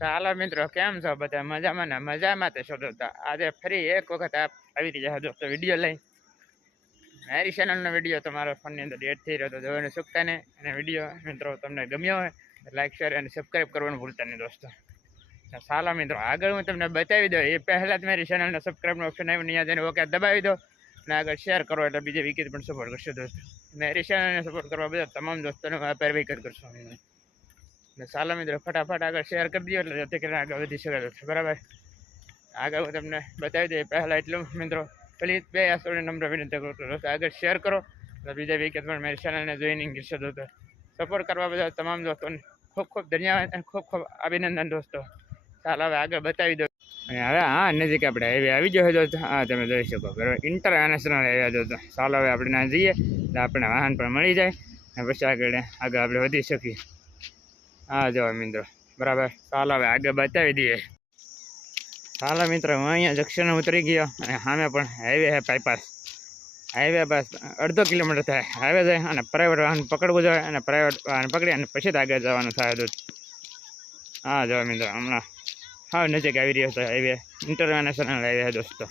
ચાલો મિત્રો, કેમ છો બધા? મજામાં ને? મજામાં તો શોધતા આજે ફરી એક વખત આવી રહ્યા દોસ્તો વિડીયો લઈ. મારી ચેનલનો વિડીયો તમારા ફોનની અંદર એડ થઈ રહ્યો તો જોવાનું ચૂકતા નહીં. અને વિડીયો મિત્રો તમને ગમ્યો હોય લાઈક શેર અને સબસ્ક્રાઈબ કરવાનું ભૂલતા નહીં દોસ્તો. ચાલો મિત્રો, આગળ હું તમને બતાવી દઉં એ પહેલાં જ મારી ચેનલને સબસ્ક્રાઈબનો ઓપ્શન આવ્યો ત્યાં જઈને ઓકે દબાવી દો અને આગળ શેર કરો એટલે બીજી વિકેટ પણ સપોર્ટ કરશો દોસ્તો. મારી ચેનલને સપોર્ટ કરવા બધા તમામ દોસ્તોને આભાર વિકેટ કરશો. ચાલો મિત્રો, ફટાફટ આગળ શેર કરી દો એટલે જેથી કરીને આગળ વધી શકે દોસ્તો. બરાબર, આગળ હું તમને બતાવી દઉં પહેલાં એટલું મિત્રો પ્લીઝ બે આસોને નંબર વિનંતી કરું દોસ્તો આગળ શેર કરો એટલે બીજા વિકેટ પણ મારી ચેનલને જોઈનિંગ કરશે દોસ્તો. સપોર્ટ કરવા બધા તમામ દોસ્તોને ખૂબ ખૂબ ધન્યવાદ અને ખૂબ ખૂબ અભિનંદન દોસ્તો. ચાલો હવે આગળ બતાવી દો. અને હવે નજીક આપણે હાઈવે આવી ગયો દોસ્તો. તમે જોઈ શકો બરાબર, ઇન્ટરનેશનલ હાઈવે દોસ્તો. ચાલો હવે આપણે ત્યાં જઈએ એટલે આપણે વાહન પણ મળી જાય અને પછી આગળ આપણે વધી શકીએ. જો મિત્રો બરાબર, ચાલો હવે આગળ બતાવી દઈએ. ચાલો મિત્રો, હું અહીંયા જંક્શન ઉતરી ગયો અને સામે પણ હાઈવે છે બાયપાસ. હાઈવે બસ અડધો કિલોમીટર થાય હાઈવે જાય અને પ્રાઇવેટ વાહન પકડવું જોઈએ અને પ્રાઇવેટ વાહન પકડી અને પછી જ આગળ જવાનું થાય દોસ્ત. જો મિત્રો હમણાં હા નજીક આવી રહ્યો છે હાઈવે, ઇન્ટરનેશનલ હાઈવે દોસ્તો.